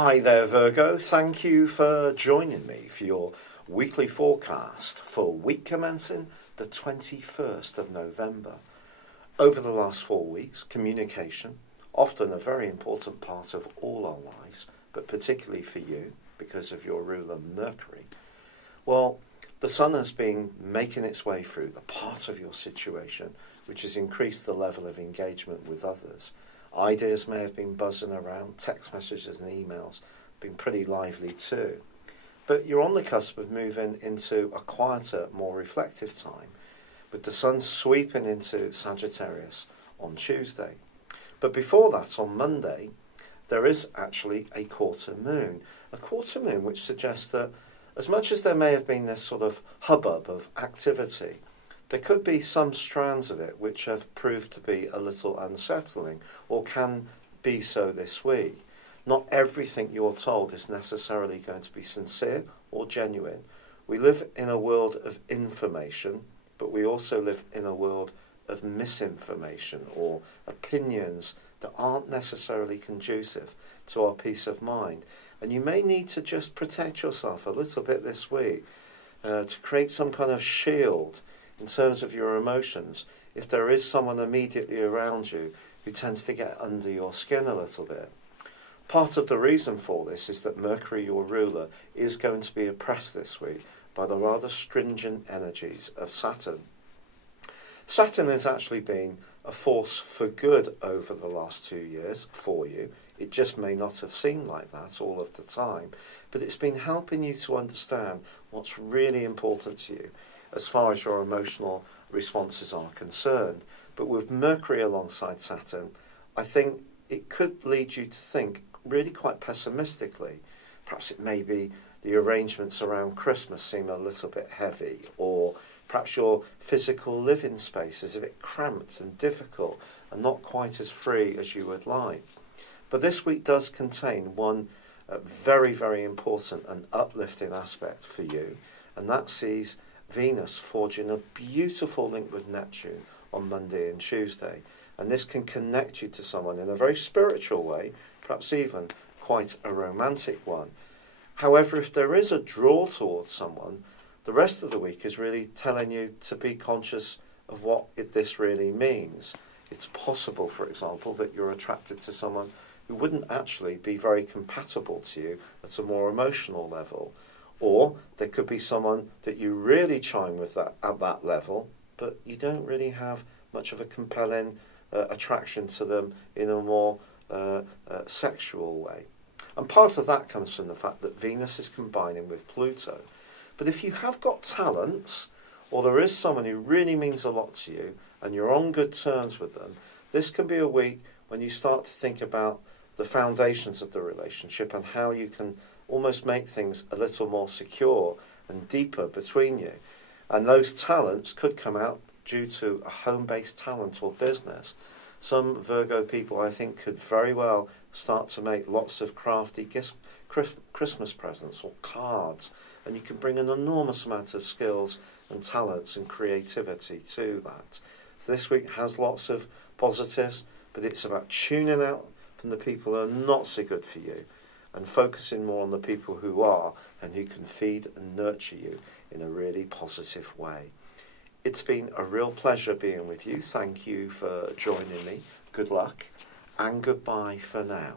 Hi there, Virgo. Thank you for joining me for your weekly forecast for week commencing the 21st of November. Over the last 4 weeks, communication, often a very important part of all our lives, but particularly for you because of your ruler Mercury. Well, the Sun has been making its way through the part of your situation which has increased the level of engagement with others. Ideas may have been buzzing around, text messages and emails have been pretty lively too. But you're on the cusp of moving into a quieter, more reflective time, with the Sun sweeping into Sagittarius on Tuesday. But before that, on Monday, there is actually a quarter moon which suggests that as much as there may have been this sort of hubbub of activity, there could be some strands of it which have proved to be a little unsettling, or can be so this week. Not everything you're told is necessarily going to be sincere or genuine. We live in a world of information, but we also live in a world of misinformation or opinions that aren't necessarily conducive to our peace of mind. And you may need to just protect yourself a little bit this week to create some kind of shield in terms of your emotions, if there is someone immediately around you who tends to get under your skin a little bit. Part of the reason for this is that Mercury, your ruler, is going to be oppressed this week by the rather stringent energies of Saturn. Saturn has actually been a force for good over the last 2 years for you. It just may not have seemed like that all of the time, but it's been helping you to understand what's really important to you as far as your emotional responses are concerned. But with Mercury alongside Saturn, I think it could lead you to think really quite pessimistically. Perhaps it may be the arrangements around Christmas seem a little bit heavy, or perhaps your physical living space is a bit cramped and difficult and not quite as free as you would like. But this week does contain one very, very important and uplifting aspect for you, and that sees Venus forging a beautiful link with Neptune on Monday and Tuesday. And this can connect you to someone in a very spiritual way, perhaps even quite a romantic one. However, if there is a draw towards someone, the rest of the week is really telling you to be conscious of what this really means. It's possible, for example, that you're attracted to someone who wouldn't actually be very compatible to you at a more emotional level. Or there could be someone that you really chime with at that level, but you don't really have much of a compelling attraction to them in a more sexual way. And part of that comes from the fact that Venus is combining with Pluto. But if you have got talents, or there is someone who really means a lot to you, and you're on good terms with them, this can be a week when you start to think about the foundations of the relationship and how you can almost make things a little more secure and deeper between you. And those talents could come out due to a home-based talent or business. Some Virgo people, I think, could very well start to make lots of crafty Christmas presents or cards, and you can bring an enormous amount of skills and talents and creativity to that. So this week has lots of positives, but it's about tuning out from the people who are not so good for you and focusing more on the people who are and who can feed and nurture you in a really positive way. It's been a real pleasure being with you. Thank you for joining me. Good luck and goodbye for now.